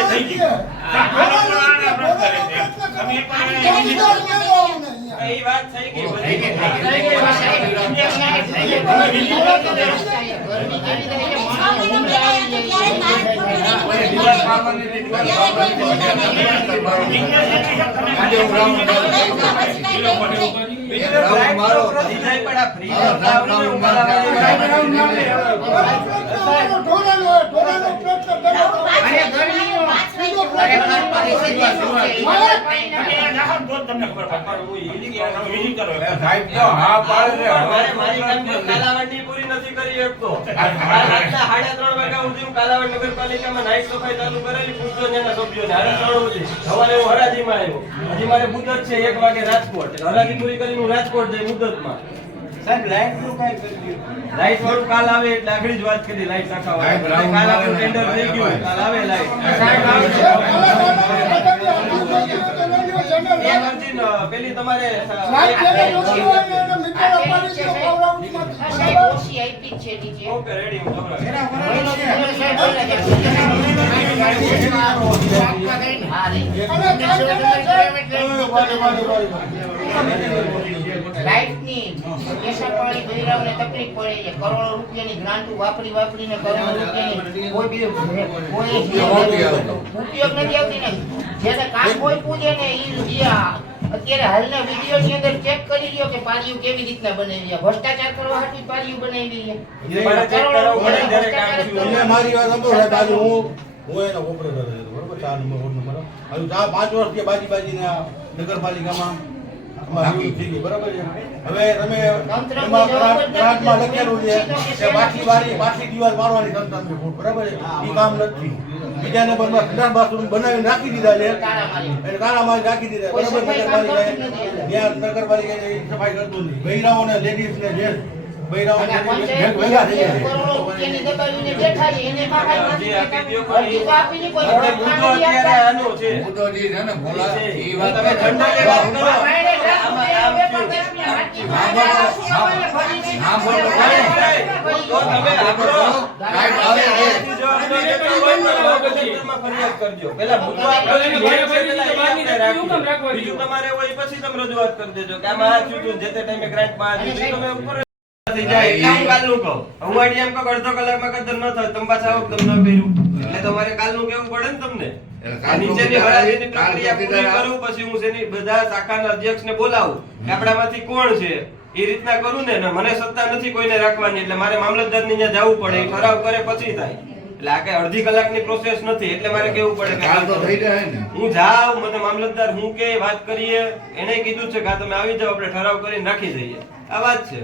જે થઈ ગયું. એ વાત થઈ ગઈ થઈ ગઈ થઈ ગઈ. થઈ ગઈ. આજે બેઠો તો. અને કાલાવડ નગરપાલિકામાં નાઈટ સફાઈ ચાલુ કરેલી પૂછજો એના સભ્યોને. સાડા ત્રણ સુધી. સવારે હું હરાજીમાં આવ્યો. હજી મારે મુદત છે એક વાગે રાજકોટ. હરાજી પૂરી કરીને હું રાજકોટ જઈ મુદતમાં. લાઈટ લાઈટ વાળું કાલ આવે એટલે આગળ જ વાત કરી લાઈટ નાખવા કાલ આપણું ટેન્ડર થઈ ગયું. કાલ આવે લાઈટ સાહેબ ન- પેલી તમારે ને. સાહેબ. ઓકે રેડી આવતી ને ને ઈ અત્યારે હાલના વિડીયોની અંદર ચેક કરી લ્યો કે પાલિયું કેવી રીતના બનાવી છે ભ્રષ્ટાચાર કરવા હાટી પાલિયું બનાવી છે મારે વાત સાંભળો હું હું એનો ઓપરેટર હતો બરોબર? ચાર નંબર રોડ નંબર હજુ ચાર પાંચ વર્ષ કે બાજી બાજીને આ નગરપાલિકામાં બરાબર છે? હવે તમે એમાં લખેલું છે કે દિવાલ મારવાની તંત્રની ખોટ બરાબર છે? એ કામ નથી બીજા નંબરમાં સંડાસ બાથરૂમ બનાવીને રાખી દીધા છે. એને તાળા મારી રાખી દીધા. બરાબર સફાઈ નગરપાલિકાએ. ત્યાં નગરપાલિકાએ સફાઈ કરતું નથી. બૈરાઓને લેડીઝને જેન્ટ્સ બૈરાઓને અને ભેગા થઈ ગયા કરોડો દબાવીને બેઠા છે એને માં કાંઈ અરજી આપી દ્યો નથી અરજી તો આપી ની કોઈ એટલે મુદ્દો અત્યારે આનો છે હું તો જે છે ને ભોલા, છે. ઈ વાત તમે કરે. જનરલી વાત કરો. મારે આમાં આમ થયું. હા, બોલો. હા, બોલો. તો તમે આપણો સાહેબ આવે છે. આનાથી જવાબ ન દેતા હોય તો તમે તંત્રમાં ફરિયાદ કરજો. પહેલા મુદ્દો આપણો જે મેન છે, પહેલા એ આપણે રાખીએ. બીજું તમારે હોય પછી તમે રજૂઆત કરી દેજો કે આમાં આ થયું જે તે ટાઈમે ગ્રાન્ટમાં તમે ઉપર થઈ જાય. એટલે હું કાલનું કહું. હું આઈડિયા એમ કહું અડધો કલાકમાં કદર ન થાય તમે પાછા આવો કે કર્યું. એટલે તમારે કાલનું કેવું પડે ને તમને. એટલે આ કાલનું નીચેની હરાજીની પ્રક્રિયા પૂરી કરું પછી હું શેની બધા શાખાના અધ્યક્ષને બોલાવું આપણામાંથી કોણ છે? એ રીતના કરું ને ને મને સત્તા નથી કોઈને રાખવાની એટલે મારે મામલતદારની ત્યાં જવું પડે. ઠરાવ કરે પછી થાય. એટલે આ કઈ અડધી કલાકની પ્રોસેસ નથી એટલે મારે કેવું પડે કે કાલ તો થઈ જાય ને. હું જાઉં મને મામલતદાર હું કે વાત કરીએ. એને કીધું છે કે તમે આવી જાઓ આપણે ઠરાવ કરી નાખી દઈએ. આ વાત છે.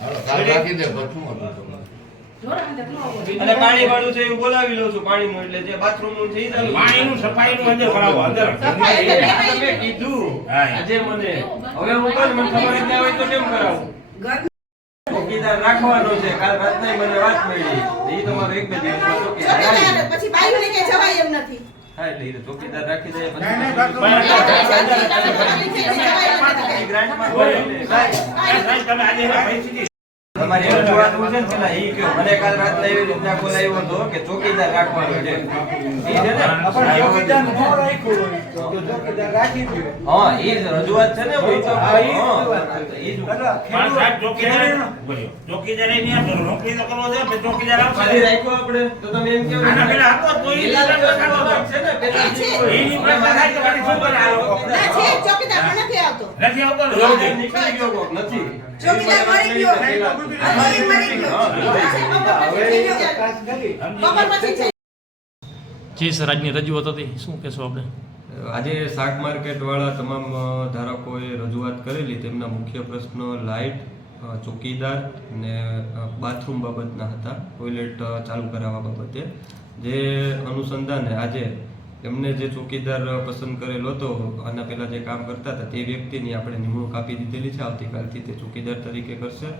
હાલો, કાલ રાખી દે પછી શું હતું તમારે? અને પાણી વાળું છે હું બોલાવી લઉં છું પાણીનું એટલે જે બાથરૂમનું છે ઈ ચાલુ પાણીનું સફાઈનું અંદર કરાવો, અંદર. તમે કીધું આજે મને. હવે હું કહું મને ખબર જ ના હોય તો કેમ કરાવું? ચોકીદાર રાખવાનો છે કાલ રાતના મને વાત મળી. એ તમારો એક બે દિવસમાં ચોકીદાર આવી જાય. પછી બાયું જવાય એમ નથી. હા એટલે ચોકીદાર રાખી દે નહીં, નહીં, પછી તમારી રજૂઆત છે ને પેલા ઈ કયો મને કાલ રાતના એવી રીતના બોલાવ્યો હતો કે ચોકીદાર રાખવાનો છે. ઈ છે ને? હા. ઈ રજૂઆત છે ને હું તો ઈ જ. પણ સાહેબ ચોકીદાર બોલ્યો. ચોકીદાર એ નહીં નોકરી તો કરવો છે ચોકીદાર ખાલી રાખ્યો આપણે? તો તમે એમ કેવો પેલા આપો તો ઈ પેલા પેલા તો આપો તો. છે ને. પેલા પાસે થાય તો પછી શું કરે આ લોકો? ના છે ચોકીદાર નથી આવતો. નથી આવતો ને? જોડે જલ્દી. નીકળી ગયો નથી. ચોકીદાર મરી ગયો. મરી મરી ગયો. બપોર પછી થઈ ગયો. બપોર પછી થઈ જી સર આજની રજૂઆત હતી શું કહેશો આપણે? આજે શાક માર્કેટવાળા તમામ ધારકોએ રજૂઆત કરેલી. તેમના મુખ્ય પ્રશ્નો લાઇટ ચોકીદાર ને બાથરૂમ બાબતના હતા. ટોયલેટ ચાલુ કરાવવા બાબતે. જે અનુસંધાને આજે એમને જે ચોકીદાર પસંદ કરેલો હતો આના પહેલાં જે કામ કરતા હતા, તે વ્યક્તિની આપણે નિમણૂક આપી દીધેલી છે. આવતીકાલથી તે ચોકીદાર તરીકે કરશે.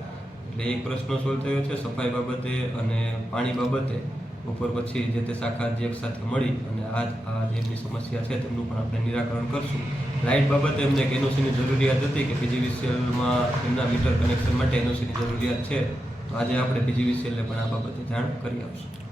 એટલે એક પ્રશ્ન સોલ્વ થયો છે, સફાઈ બાબતે અને પાણી બાબતે. બપોર પછી જે તે શાખા અધ્યક્ષ સાથે મળી અને આજ આ જે એમની સમસ્યા છે, તેમનું પણ આપણે નિરાકરણ કરશું. લાઇટ બાબતે એમને એક એનઓસીની જરૂરિયાત હતી કે પીજીવીસીએલમાં એમના મીટર કનેક્શન માટે એનઓસીની જરૂરિયાત છે. તો આજે આપણે પીજીવીસીએલને પણ આ બાબતે જાણ કરી આપશું.